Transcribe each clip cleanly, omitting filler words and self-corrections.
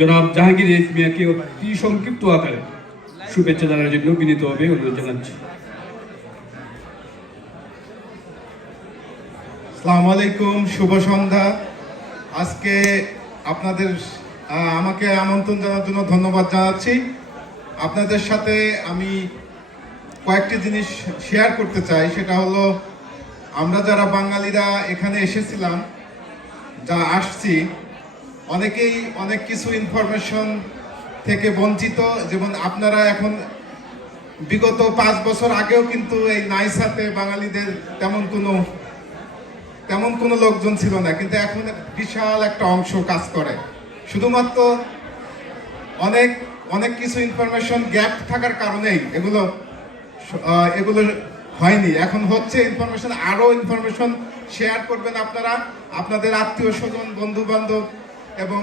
জনাব জাহাঙ্গীর মিয়াকে অতি সংক্ষিপ্ত আকারে শুভেচ্ছা জানানোর জন্য বিনীতভাবে অনুরোধ জানাচ্ছি। আসসালামু আলাইকুম, শুভ সন্ধ্যা। আজকে আপনাদের আমাকে আমন্ত্রণ জানার জন্য ধন্যবাদ জানাচ্ছি। আপনাদের সাথে আমি কয়েকটি জিনিস শেয়ার করতে চাই। সেটা হলো, আমরা যারা বাঙালিরা এখানে এসেছিলাম, যা আসছি, অনেকেই অনেক কিছু ইনফরমেশন থেকে বঞ্চিত। যেমন আপনারা এখন বিগত 5 বছর আগেও কিন্তু এই নাইসাতে বাঙালিদের তেমন কোনো লোকজন ছিল না, কিন্তু এখন বিশাল একটা অংশ কাজ করে। শুধুমাত্র অনেক কিছু ইনফরমেশন গ্যাপ থাকার কারণেই এগুলো হয়নি। এখন হচ্ছে ইনফরমেশন, আরও ইনফরমেশন শেয়ার করবেন আপনারা, আপনাদের আত্মীয় স্বজন, বন্ধু বান্ধব এবং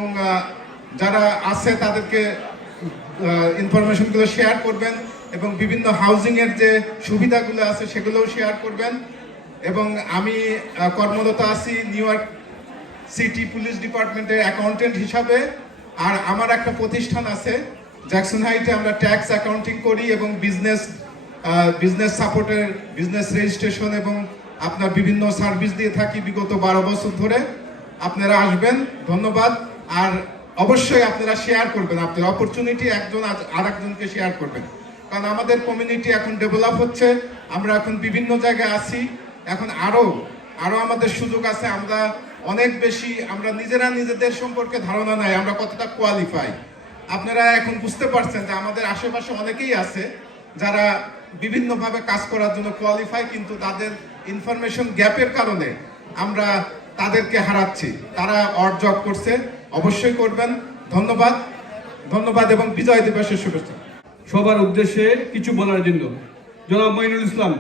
যারা আছে তাদেরকে ইনফরমেশনগুলো শেয়ার করবেন এবং বিভিন্ন হাউজিংয়ের যে সুবিধাগুলো আছে সেগুলোও শেয়ার করবেন। এবং আমি কর্মরত আছি নিউ ইয়র্ক সিটি পুলিশ ডিপার্টমেন্টের অ্যাকাউন্টেন্ট হিসাবে। আর আমার একটা প্রতিষ্ঠান আছে জ্যাকসন হাইটে, আমরা ট্যাক্স অ্যাকাউন্টিং করি এবং বিজনেস সাপোর্টের বিজনেস রেজিস্ট্রেশন এবং আপনার বিভিন্ন সার্ভিস দিয়ে থাকি বিগত 12 বছর ধরে। আপনারা আসবেন, ধন্যবাদ। আর অবশ্যই আপনারা শেয়ার করবেন, আপনার অপরচুনিটি একজন আরেকজনকে শেয়ার করবেন, কারণ আমাদের কমিউনিটি এখন ডেভেলপ হচ্ছে, আমরা এখন বিভিন্ন জায়গায় আছি, এখন আরও আমাদের সুযোগ আছে। আমরা অনেক বেশি, আমরা নিজেদের সম্পর্কে ধারণা নাই আমরা কতটা কোয়ালিফাই। আপনারা এখন বুঝতে পারছেন যে আমাদের আশেপাশে অনেকেই আছে যারা বিভিন্নভাবে কাজ করার জন্য কোয়ালিফাই, কিন্তু তাদের ইনফরমেশন গ্যাপের কারণে আমরা তাদেরকে হারাচ্ছি। তারা অড জব করছে, অবশ্যই করবেন। ধন্যবাদ এবং বিজয় দিবসের শুভেচ্ছা। সবার উদ্দেশ্যে কিছু বলার জন্য জনাব মঈনুল ইসলাম।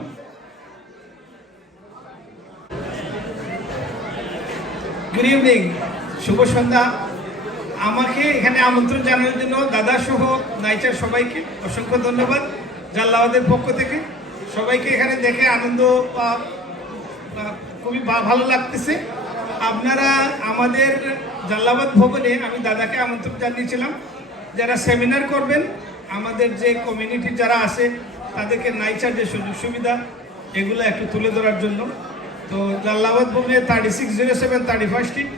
গুড ইভিনিং, শুভ সন্ধ্যা। আমাকে এখানে আমন্ত্রণ জানানোর জন্য দাদা সহ নাইচার সবাইকে অসংখ্য ধন্যবাদ। জাল্লাবাদের পক্ষ থেকে সবাইকে এখানে দেখে আনন্দ খুবই ভালো লাগতেছে। আপনারা আমাদের জাল্লাবাদ ভবনে আমি দাদাকে আমন্ত্রণ জানিয়েছিলাম যারা সেমিনার করবেন, আমাদের যে কমিউনিটির যারা আছে তাদেরকে নাইচার যে সুযোগ সুবিধা এগুলো একটু তুলে ধরার জন্য। তো জাল্লাবাদ ভবনে 3607 31 স্ট্রিট।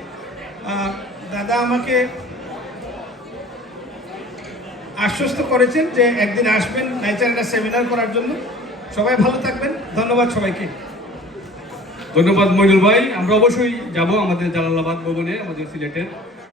দাদা আমাকে আশ্বস্ত করেছেন যে একদিন আসবেন নাইচার একটা সেমিনার করার জন্য। সবাই ভালো থাকবেন, ধন্যবাদ সবাইকে। ধন্যবাদ মঈনুল ভাই। আমরা অবশ্যই যাব আমাদের জালালাবাদ ভবনে, আমাদের সিলেটের।